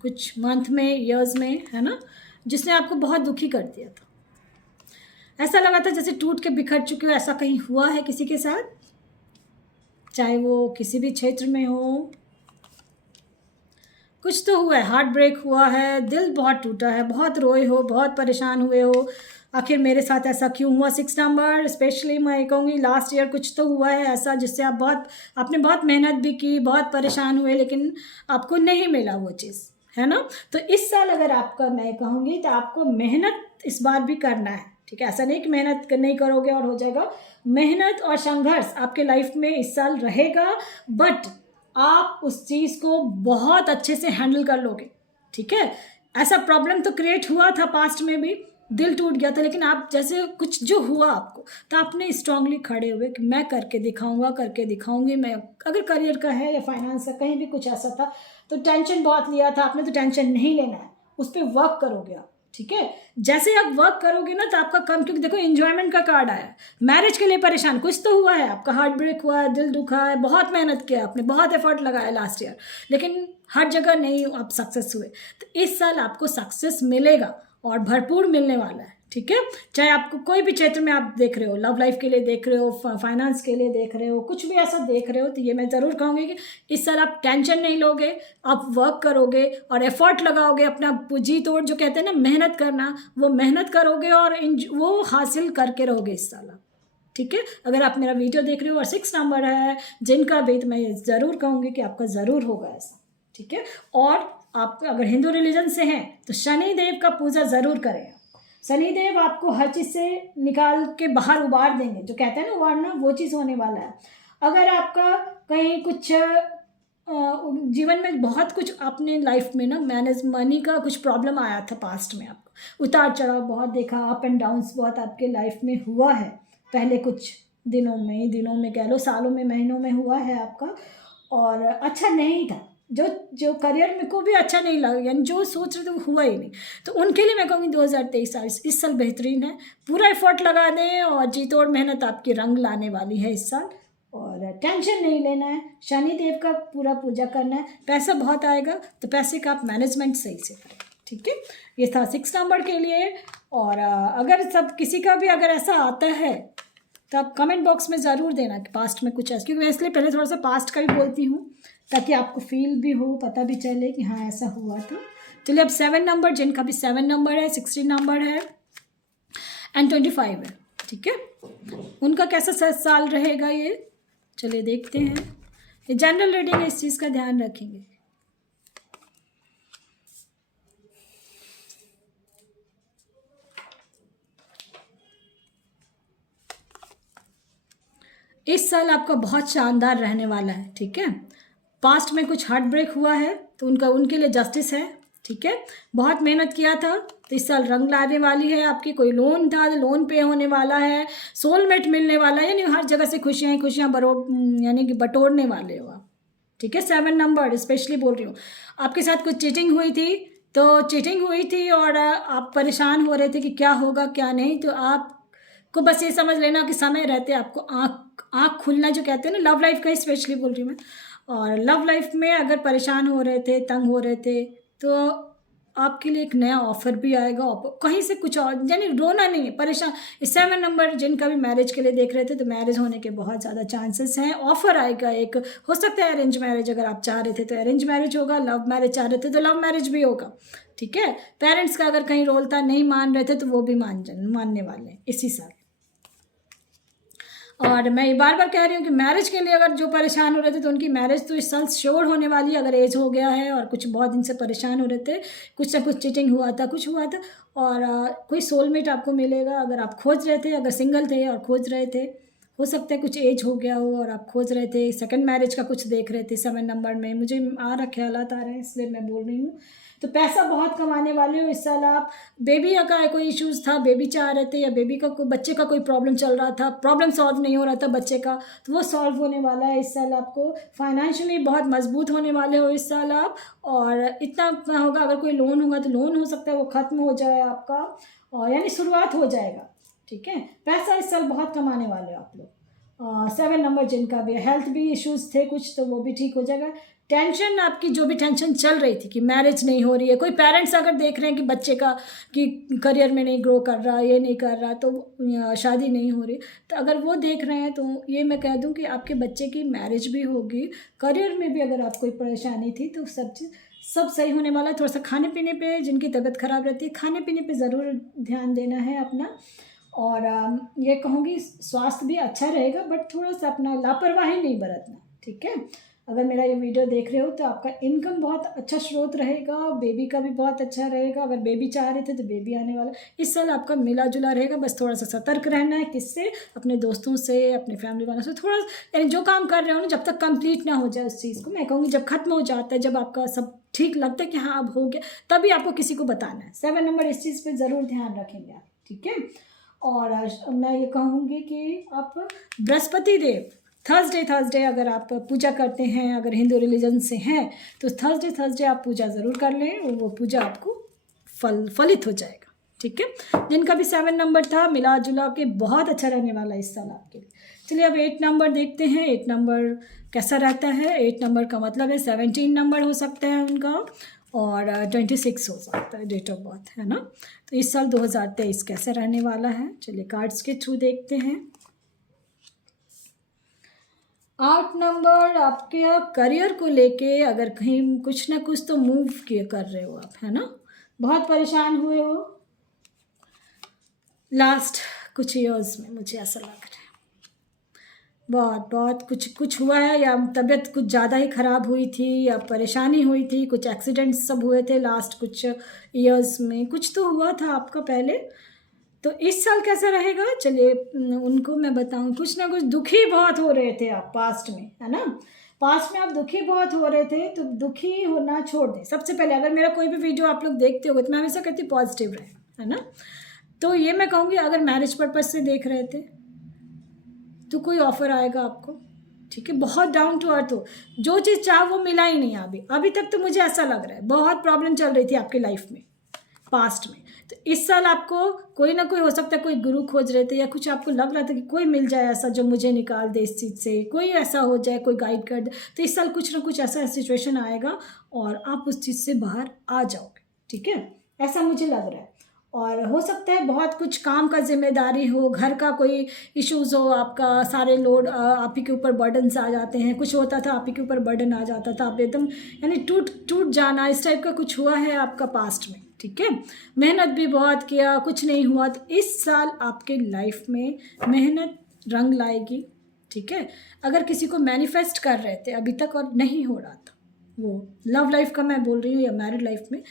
कुछ मंथ में, ईयर्स में, है ना, जिसने आपको बहुत दुखी कर दिया था। ऐसा लगा था जैसे टूट के बिखर चुके हो, ऐसा कहीं हुआ है किसी के साथ, चाहे वो किसी भी क्षेत्र में हो। कुछ तो हुआ है, हार्ट ब्रेक हुआ है, दिल बहुत टूटा है, बहुत रोए हो, बहुत परेशान हुए हो, आखिर मेरे साथ ऐसा क्यों हुआ। 6 नंबर स्पेशली मैं कहूँगी लास्ट ईयर कुछ तो हुआ है ऐसा जिससे आपने बहुत मेहनत भी की, बहुत परेशान हुए, लेकिन आपको नहीं मिला वो चीज़, है ना। तो इस साल अगर आपका मैं कहूँगी तो आपको मेहनत इस बार भी करना है। ठीक है, ऐसा नहीं कि मेहनत नहीं करोगे और हो जाएगा। मेहनत और संघर्ष आपके लाइफ में इस साल रहेगा, बट आप उस चीज़ को बहुत अच्छे से हैंडल कर लोगे। ठीक है, ऐसा प्रॉब्लम तो क्रिएट हुआ था पास्ट में भी, दिल टूट गया था, लेकिन आप जैसे कुछ जो हुआ आपको, तो आपने स्ट्रांगली खड़े हुए कि मैं करके दिखाऊंगा, करके दिखाऊंगी मैं। अगर करियर का है या फाइनेंस का, कहीं भी कुछ ऐसा था तो टेंशन बहुत लिया था आपने, तो टेंशन नहीं लेना है, उस पर वर्क करोगे आप, ठीक है। जैसे आप वर्क करोगे ना तो आपका कम, क्योंकि देखो एंजॉयमेंट का कार्ड आया है। मैरिज के लिए परेशान कुछ तो हुआ है, आपका हार्ट ब्रेक हुआ है, दिल दुखा है, बहुत मेहनत किया आपने, बहुत एफर्ट लगाया लास्ट ईयर, लेकिन हर जगह नहीं आप सक्सेस हुए। तो इस साल आपको सक्सेस मिलेगा और भरपूर मिलने वाला है, ठीक है। चाहे आपको कोई भी क्षेत्र में आप देख रहे हो, लव लाइफ के लिए देख रहे हो, फाइनेंस के लिए देख रहे हो, कुछ भी ऐसा देख रहे हो, तो ये मैं ज़रूर कहूँगी कि इस साल आप टेंशन नहीं लोगे, आप वर्क करोगे और एफर्ट लगाओगे, अपना जी तोड़ जो कहते हैं ना मेहनत करना, वो मेहनत करोगे और वो हासिल करके रहोगे इस साल आप, ठीक है। अगर आप मेरा वीडियो देख रहे हो और 6 नंबर है जिनका भी, तो मैं ये ज़रूर कहूँगी कि आपका ज़रूर होगा ऐसा, ठीक है। और आप अगर हिंदू रिलीजन से हैं तो शनि देव का पूजा ज़रूर करें। शनि देव आपको हर चीज़ से निकाल के बाहर उबार देंगे, जो कहते हैं ना उबारना, वो चीज़ होने वाला है। अगर आपका कहीं कुछ जीवन में बहुत कुछ आपने लाइफ में ना मैनेज मनी का कुछ प्रॉब्लम आया था पास्ट में, आपको उतार चढ़ाव बहुत देखा, अप एंड डाउन्स बहुत आपके लाइफ में हुआ है, पहले कुछ दिनों में कह लो, सालों में, महीनों में हुआ है आपका, और अच्छा नहीं था, जो करियर में को भी अच्छा नहीं लगा, यानी जो सोच रहे थे वो हुआ ही नहीं। तो उनके लिए मैं कहूँगी 2023 साल इस साल बेहतरीन है, पूरा एफर्ट लगा दें और जी तोड़ मेहनत आपकी रंग लाने वाली है इस साल, और टेंशन नहीं लेना है, शनि देव का पूरा पूजा करना है। पैसा बहुत आएगा तो पैसे का आप मैनेजमेंट सही से करें, ठीक है। ये था 6 नंबर के लिए। और अगर सब किसी का भी अगर ऐसा आता है तो आप कमेंट बॉक्स में ज़रूर देना कि पास्ट में कुछ ऐसा, क्योंकि मैं इसलिए पहले थोड़ा सा पास्ट का भी बोलती हूँ ताकि आपको फील भी हो, पता भी चले कि हाँ ऐसा हुआ था। चलिए अब 7 नंबर, जिनका भी 7 नंबर है, 16 नंबर है एंड 25 है, ठीक है, उनका कैसा साल रहेगा ये चलिए देखते हैं। ये जनरल रीडिंग है, इस चीज़ का ध्यान रखेंगे। इस साल आपका बहुत शानदार रहने वाला है, ठीक है। पास्ट में कुछ हार्ट ब्रेक हुआ है तो उनके लिए जस्टिस है, ठीक है। बहुत मेहनत किया था तो इस साल रंग लाने वाली है आपकी। कोई लोन था तो लोन पे होने वाला है, सोलमेट मिलने वाला है, यानी हर जगह से खुशियाँ यानी कि बटोरने वाले हो आप, ठीक है। 7 नंबर स्पेशली बोल रही हूँ। आपके साथ कुछ चीटिंग हुई थी और आप परेशान हो रहे थे कि क्या होगा क्या नहीं, तो आपको बस ये समझ लेना कि समय रहते आपको आँख खुलना, जो कहते हैं ना, लव लाइफ का स्पेशली बोल रही हूँ मैं। और लव लाइफ में अगर परेशान हो रहे थे, तंग हो रहे थे, तो आपके लिए एक नया ऑफर भी आएगा कहीं से कुछ और, यानी रोना नहीं है, परेशान। 7 नंबर जिनका भी मैरिज के लिए देख रहे थे तो मैरिज होने के बहुत ज़्यादा चांसेस हैं, ऑफर आएगा एक, हो सकता है अरेंज मैरिज, अगर आप चाह रहे थे तो अरेंज मैरिज होगा, लव मैरिज चाह रहे थे तो लव मैरिज भी होगा, ठीक है। पेरेंट्स का अगर कहीं रोल था, नहीं मान रहे थे, तो वो भी मानने वाले इसी साल। और मैं बार बार कह रही हूँ कि मैरिज के लिए अगर जो परेशान हो रहे थे तो उनकी मैरिज तो इस साल श्योर होने वाली है, अगर एज हो गया है और कुछ बहुत दिन से परेशान हो रहे थे, कुछ ना कुछ चीटिंग हुआ था, कुछ हुआ था, और कोई सोलमेट आपको मिलेगा। अगर आप खोज रहे थे, अगर सिंगल थे और खोज रहे थे, हो सकता है कुछ एज हो गया हो और आप खोज रहे थे, सेकंड मैरिज का कुछ देख रहे थे 7 नंबर में, मुझे ख्यालात आ रहे हैं इसलिए मैं बोल रही हूँ। तो पैसा बहुत कमाने वाले हो इस साल आप। बेबी का कोई इश्यूज़ था, बेबी चाह रहे थे, या बेबी का कोई बच्चे का कोई प्रॉब्लम चल रहा था, प्रॉब्लम सॉल्व नहीं हो रहा था बच्चे का, तो वो सॉल्व होने वाला है इस साल आपको। फाइनेंशियली बहुत मजबूत होने वाले हो इस साल आप। और इतना होगा, अगर कोई लोन होगा तो लोन हो सकता है वो ख़त्म हो जाए आपका, और यानी शुरुआत हो जाएगा, ठीक है। पैसा इस साल बहुत कमाने वाले हो आप लोग। 7 नंबर जिनका भी हेल्थ भी इश्यूज़ थे कुछ, तो वो भी ठीक हो जाएगा। टेंशन आपकी जो भी टेंशन चल रही थी कि मैरिज नहीं हो रही है, कोई पेरेंट्स अगर देख रहे हैं कि बच्चे का कि करियर में नहीं ग्रो कर रहा, ये नहीं कर रहा, तो शादी नहीं हो रही, तो अगर वो देख रहे हैं तो ये मैं कह दूं कि आपके बच्चे की मैरिज भी होगी। करियर में भी अगर आप कोई परेशानी थी तो सब सही होने वाला है। थोड़ा सा खाने पीने पे, जिनकी तबीयत ख़राब रहती है, खाने पीने पे ज़रूर ध्यान देना है अपना। और ये कहूँगी स्वास्थ्य भी अच्छा रहेगा, बट थोड़ा सा अपना लापरवाही नहीं बरतना, ठीक है। अगर मेरा ये वीडियो देख रहे हो तो आपका इनकम बहुत अच्छा स्रोत रहेगा, बेबी का भी बहुत अच्छा रहेगा। अगर बेबी चाह रहे थे तो बेबी आने वाला इस साल आपका मिला जुला रहेगा। बस थोड़ा सा सतर्क रहना है, किससे, अपने दोस्तों से, अपने फैमिली वालों से। थोड़ा यानी जो काम कर रहे हो ना, जब तक कंप्लीट ना हो जाए उस चीज़ को, मैं कहूँगी जब खत्म हो जाता है, जब आपका सब ठीक लगता है कि हाँ अब हो गया, तभी आपको किसी को बताना है। 7 नंबर इस चीज़ पे ज़रूर ध्यान रखेंगे आप, ठीक है। और मैं ये कहूँगी कि आप बृहस्पति देव थर्सडे अगर आप पूजा करते हैं, अगर हिंदू रिलीजन से हैं तो थर्सडे आप पूजा ज़रूर कर लें, और वो पूजा आपको फलित हो जाएगा, ठीक है। जिनका भी 7 नंबर था मिला जुला के बहुत अच्छा रहने वाला है इस साल आपके लिए। चलिए अब 8 नंबर देखते हैं, 8 नंबर कैसा रहता है। 8 नंबर का मतलब है 17 नंबर हो सकता है उनका, और 26 हो सकता है डेट ऑफ बर्थ, है ना। तो इस साल 2023 कैसा रहने वाला है, चलिए कार्ड्स के थ्रू देखते हैं। 8 नंबर आपके करियर को लेके अगर कहीं कुछ ना कुछ तो मूव कर रहे हो आप, है ना। बहुत परेशान हुए हो लास्ट कुछ ईयर्स में, मुझे ऐसा लग रहा है बहुत कुछ हुआ है, या तबीयत कुछ ज़्यादा ही ख़राब हुई थी, या परेशानी हुई थी, कुछ एक्सीडेंट्स सब हुए थे लास्ट कुछ ईयर्स में, कुछ तो हुआ था आपका पहले। तो इस साल कैसा रहेगा, चलिए उनको मैं बताऊं। कुछ ना कुछ दुखी बहुत हो रहे थे आप पास्ट में, है ना। पास्ट में आप दुखी बहुत हो रहे थे, तो दुखी होना छोड़ दें। सबसे पहले अगर मेरा कोई भी वीडियो आप लोग देखते हो तो मैं हमेशा कहती हूँ पॉजिटिव रहे, है ना। तो ये मैं कहूँगी अगर मैरिज पर्पज से देख रहे थे तो कोई ऑफर आएगा आपको, ठीक है। बहुत डाउन टू अर्थ हो, जो चीज़ चाहो वो मिला ही नहीं अभी तक। तो मुझे ऐसा लग रहा है बहुत प्रॉब्लम चल रही थी आपकी लाइफ में पास्ट में। तो इस साल आपको कोई ना कोई हो सकता है, कोई गुरु खोज रहे थे, या कुछ आपको लग रहा था कि कोई मिल जाए ऐसा जो मुझे निकाल दे इस चीज़ से, कोई ऐसा हो जाए, कोई गाइड कर दे। तो इस साल कुछ ना कुछ ऐसा सिचुएशन आएगा और आप उस चीज़ से बाहर आ जाओगे, ठीक है, ऐसा मुझे लग रहा है। और हो सकता है बहुत कुछ काम का जिम्मेदारी हो, घर का कोई इश्यूज़ हो, आपका सारे लोड आप ही के ऊपर बर्डन्स आ जाते हैं। कुछ होता था आप ही के ऊपर बर्डन आ जाता था, आप एकदम यानी टूट जाना, इस टाइप का कुछ हुआ है आपका पास्ट में, ठीक है। मेहनत भी बहुत किया, कुछ नहीं हुआ। तो इस साल आपके लाइफ में मेहनत रंग लाएगी, ठीक है। अगर किसी को मैनिफेस्ट कर रहे थे अभी तक और नहीं हो रहा था, वो लव लाइफ का मैं बोल रही हूँ या मैरिड लाइफ में,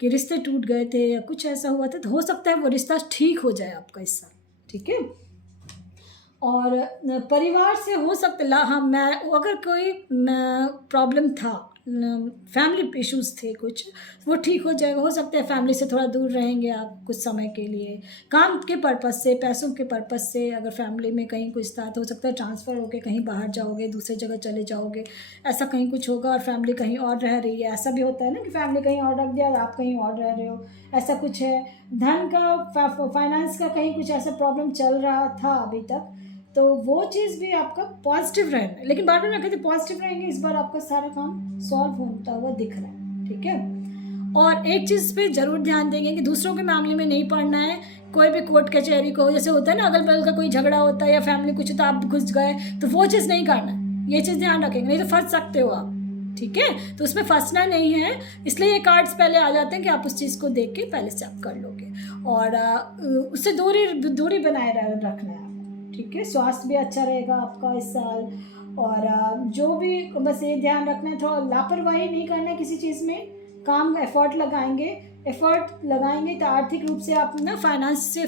कि रिश्ते टूट गए थे या कुछ ऐसा हुआ था, तो हो सकता है वो रिश्ता ठीक हो जाए आपका इस साल, ठीक है। और परिवार से हो सकता, हाँ, मैं अगर कोई प्रॉब्लम था, फैमिली इश्यूज थे कुछ, वो ठीक हो जाएगा। हो सकता है फैमिली से थोड़ा दूर रहेंगे आप कुछ समय के लिए, काम के पर्पज़ से, पैसों के पर्पज़ से। अगर फैमिली में कहीं कुछ था तो हो सकता है ट्रांसफ़र होकर कहीं बाहर जाओगे, दूसरी जगह चले जाओगे, ऐसा कहीं कुछ होगा। और फैमिली कहीं और रह रही है, ऐसा भी होता है ना कि फैमिली कहीं और रख दिया और आप कहीं और रह रहे हो, ऐसा कुछ है। धन का, फाइनेंस का कहीं कुछ ऐसा प्रॉब्लम चल रहा था अभी तक, तो वो चीज़ भी आपका पॉजिटिव रहना है। लेकिन बार बार मैं कहती पॉजिटिव रहेंगे, इस बार आपका सारा काम सॉल्व होता हुआ दिख रहा है, ठीक है। और एक चीज़ पे ज़रूर ध्यान देंगे कि दूसरों के मामले में नहीं पड़ना है। कोई भी कोर्ट कचहरी को, जैसे होता है ना अगल बगल का कोई झगड़ा होता है या फैमिली कुछ तो आप घुस गए, तो वो चीज़ नहीं करना है। ये चीज़ ध्यान रखेंगे, नहीं तो फंस सकते हो आप, ठीक है। तो उसमें फंसना नहीं है, इसलिए ये कार्ड्स पहले आ जाते हैं कि आप उस चीज़ को देख के पहले से आप कर लोगे। और उससे दूरी बनाए रखना है, ठीक है। स्वास्थ्य भी अच्छा रहेगा आपका इस साल। और जो भी बस ये ध्यान रखना है, थोड़ा लापरवाही नहीं करना है किसी चीज़ में। काम एफर्ट लगाएंगे तो आर्थिक रूप से आप ना फाइनेंस से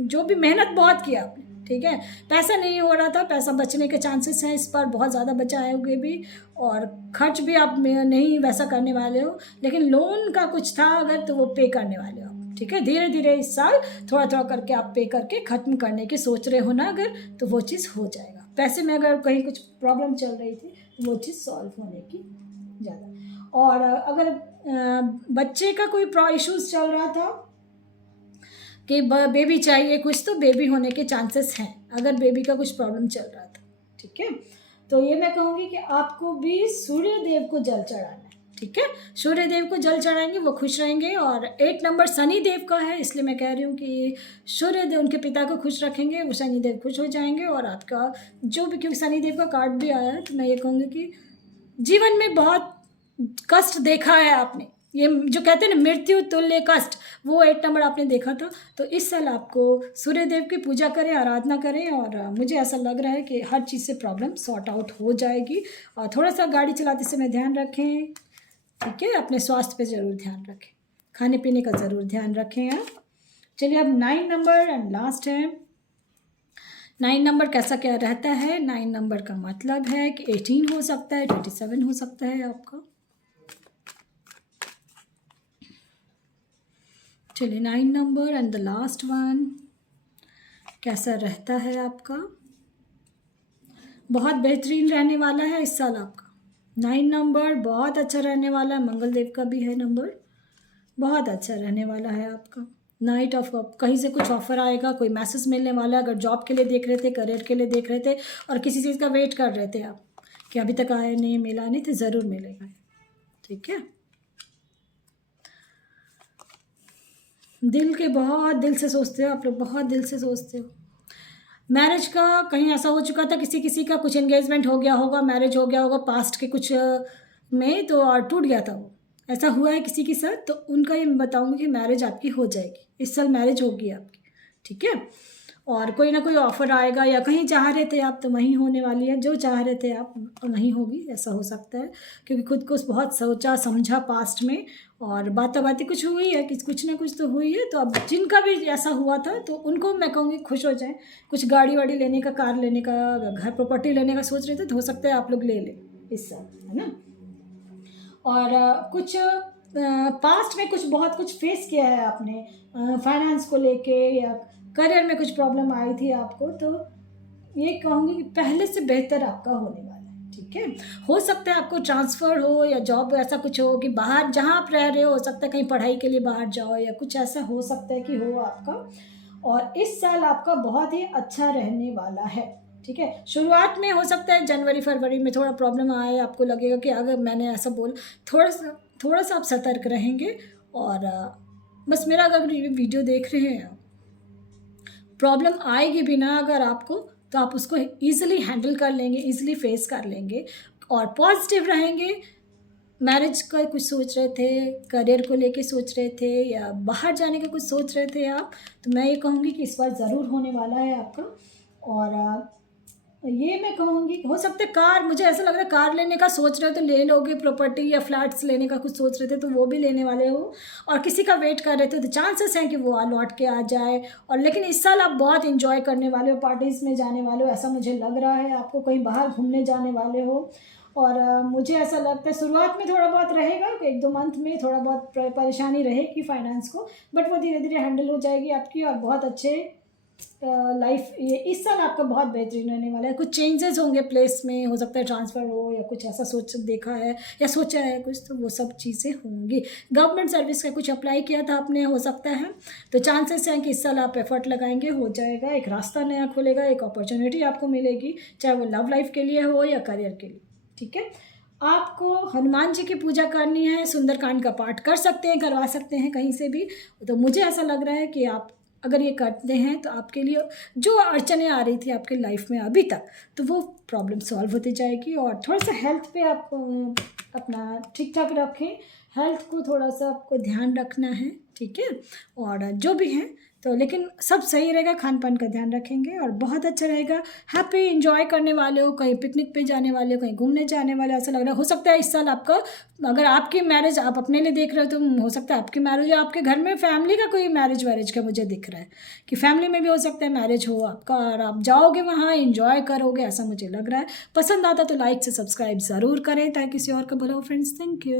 जो भी मेहनत बहुत किया आपने, ठीक है। पैसा नहीं हो रहा था, पैसा बचने के चांसेस हैं इस बार, बहुत ज़्यादा बचाओगे भी। और खर्च भी आप नहीं वैसा करने वाले हो, लेकिन लोन का कुछ था अगर, तो वो पे करने वाले हो आप, ठीक है। धीरे धीरे इस साल थोड़ा थोड़ा करके आप पे करके ख़त्म करने की सोच रहे हो ना अगर, तो वो चीज़ हो जाएगा। पैसे में अगर कहीं कुछ प्रॉब्लम चल रही थी तो वो चीज़ सॉल्व होने की ज़्यादा। और अगर बच्चे का कोई इश्यूज चल रहा था कि बेबी चाहिए कुछ, तो बेबी होने के चांसेस हैं अगर बेबी का कुछ प्रॉब्लम चल रहा था, ठीक है। तो ये मैं कहूँगी कि आपको भी सूर्य देव को जल चढ़ाना है, ठीक है। सूर्य देव को जल चढ़ाएंगे, वो खुश रहेंगे। और 8 नंबर शनि देव का है, इसलिए मैं कह रही हूँ कि सूर्य देव उनके पिता को खुश रखेंगे, वो शनि देव खुश हो जाएंगे। और आपका जो भी, क्योंकि शनि देव का कार्ड भी आया है, तो मैं ये कहूँगी कि जीवन में बहुत कष्ट देखा है आपने, ये जो कहते हैं ना मृत्यु तुल्य कष्ट, वो 8 नंबर आपने देखा था। तो इस साल आपको सूर्यदेव की पूजा करें, आराधना करें, और मुझे ऐसा लग रहा है कि हर चीज़ से प्रॉब्लम सॉर्ट आउट हो जाएगी। और थोड़ा सा गाड़ी चलाते समय ध्यान रखें, ठीक है। अपने स्वास्थ्य पे ज़रूर ध्यान रखें, खाने पीने का ज़रूर ध्यान रखें आप। चलिए अब 9 नंबर एंड लास्ट है। 9 नंबर कैसा क्या रहता है, 9 नंबर का मतलब है कि 18 हो सकता है, 27 हो सकता है आपका। चलिए 9 number and the last one, कैसा रहता है आपका? बहुत बेहतरीन रहने वाला है इस साल आपका। 9 नंबर बहुत अच्छा रहने वाला है, मंगल देव का भी है नंबर, बहुत अच्छा रहने वाला है आपका। नाइट ऑफ कप, कहीं से कुछ ऑफर आएगा, कोई मैसेज मिलने वाला है। अगर जॉब के लिए देख रहे थे, करियर के लिए देख रहे थे और किसी चीज़ का वेट कर रहे थे आप कि अभी तक आया नहीं, मिला नहीं, तो ज़रूर मिलेगा। ठीक है, दिल के बहुत दिल से सोचते हो आप लोग, बहुत दिल से सोचते हो। मैरिज का कहीं ऐसा हो चुका था, किसी किसी का कुछ एंगेजमेंट हो गया होगा, मैरिज हो गया होगा पास्ट के कुछ में, तो और टूट गया था वो, ऐसा हुआ है किसी के साथ, तो उनका ये मैं बताऊंगी कि मैरिज आपकी हो जाएगी इस साल, मैरिज होगी आपकी। ठीक है, और कोई ना कोई ऑफ़र आएगा, या कहीं चाह रहे थे आप तो वहीं होने वाली है, जो चाह रहे थे आप वहीं होगी, ऐसा हो सकता है। क्योंकि खुद को बहुत सोचा समझा पास्ट में, और बातें कुछ हुई है कि कुछ ना कुछ तो हुई है। तो अब जिनका भी ऐसा हुआ था तो उनको मैं कहूँगी खुश हो जाएं। कुछ गाड़ी वाड़ी लेने का, कार लेने का, घर प्रॉपर्टी लेने का सोच रहे थे तो हो सकता है आप लोग ले लें इस साल, है ना। और कुछ पास्ट में कुछ बहुत कुछ फेस किया है आपने, फाइनेंस को लेके या करियर में कुछ प्रॉब्लम आई थी आपको, तो ये कहूँगी कि पहले से बेहतर आपका होने वाला है। ठीक है, हो सकता है आपको ट्रांसफ़र हो या जॉब ऐसा कुछ हो कि बाहर जहाँ आप रह रहे हो सकता है कहीं पढ़ाई के लिए बाहर जाओ, या कुछ ऐसा हो सकता है कि हो आपका। और इस साल आपका बहुत ही अच्छा रहने वाला है। ठीक है, शुरुआत में हो सकता है जनवरी फरवरी में थोड़ा प्रॉब्लम आए, आपको लगेगा कि अगर मैंने ऐसा बोल, थोड़ा सा आप सतर्क रहेंगे। और बस मेरा अगर ये वीडियो देख रहे हैं, प्रॉब्लम आएगी भी ना अगर आपको, तो आप उसको ईज़िली हैंडल कर लेंगे, ईज़िली फेस कर लेंगे और पॉजिटिव रहेंगे। मैरिज का कुछ सोच रहे थे, करियर को लेके सोच रहे थे, या बाहर जाने का कुछ सोच रहे थे आप, तो मैं ये कहूँगी कि इस बार ज़रूर होने वाला है आपका। और ये मैं कहूँगी हो सकता है कार, मुझे ऐसा लग रहा है कार लेने का सोच रहे हो तो ले लोगे, प्रॉपर्टी या फ्लैट्स लेने का कुछ सोच रहे थे तो वो भी लेने वाले हो, और किसी का वेट कर रहे थे तो चांसेस हैं कि वो लौट के आ जाए। और लेकिन इस साल आप बहुत इंजॉय करने वाले हो, पार्टीज़ में जाने वाले हो, ऐसा मुझे लग रहा है। आपको कहीं बाहर घूमने जाने वाले हो। और मुझे ऐसा लगता है शुरुआत में थोड़ा बहुत रहेगा, 1-2 मंथ में थोड़ा बहुत परेशानी रहेगी फाइनेंस को, बट वो धीरे धीरे हैंडल हो जाएगी आपकी, और बहुत अच्छे लाइफ ये इस साल आपका बहुत बेहतरीन रहने वाला है। कुछ चेंजेस होंगे प्लेस में, हो सकता है ट्रांसफ़र हो, या कुछ ऐसा देखा है या सोचा है कुछ, तो वो सब चीज़ें होंगी। गवर्नमेंट सर्विस का कुछ अप्लाई किया था आपने, हो सकता है, तो चांसेस हैं कि इस साल आप एफर्ट लगाएंगे, हो जाएगा, एक रास्ता नया खुलेगा, एक अपॉर्चुनिटी आपको मिलेगी, चाहे वो लव लाइफ के लिए हो या करियर के लिए। ठीक है, आपको हनुमान जी की पूजा करनी है, सुंदरकांड का पाठ कर सकते हैं, करवा सकते हैं कहीं से भी। तो मुझे ऐसा लग रहा है कि आप अगर ये करते हैं तो आपके लिए जो अड़चनें आ रही थी आपके लाइफ में अभी तक, तो वो प्रॉब्लम सॉल्व होती जाएगी। और थोड़ा सा हेल्थ पे आप अपना ठीक ठाक रखें, हेल्थ को थोड़ा सा आपको ध्यान रखना है। ठीक है, और जो भी हैं तो लेकिन सब सही रहेगा, खान पान का ध्यान रखेंगे और बहुत अच्छा रहेगा। हैप्पी इंजॉय करने वाले हो, कहीं पिकनिक पे जाने वाले हो, कहीं घूमने जाने वाले, ऐसा लग रहा है। हो सकता है इस साल आपका, अगर आपकी मैरिज आप अपने लिए देख रहे हो तो हो सकता है आपकी मैरिज, या आपके घर में फैमिली का कोई मैरिज वैरिज का मुझे दिख रहा है कि फैमिली में भी हो सकता है मैरिज हो आपका, और आप जाओगे वहाँ इंजॉय करोगे, ऐसा मुझे लग रहा है। पसंद आता तो लाइक से सब्सक्राइब ज़रूर करें ताकि किसी और का भला हो। Friends, thank you.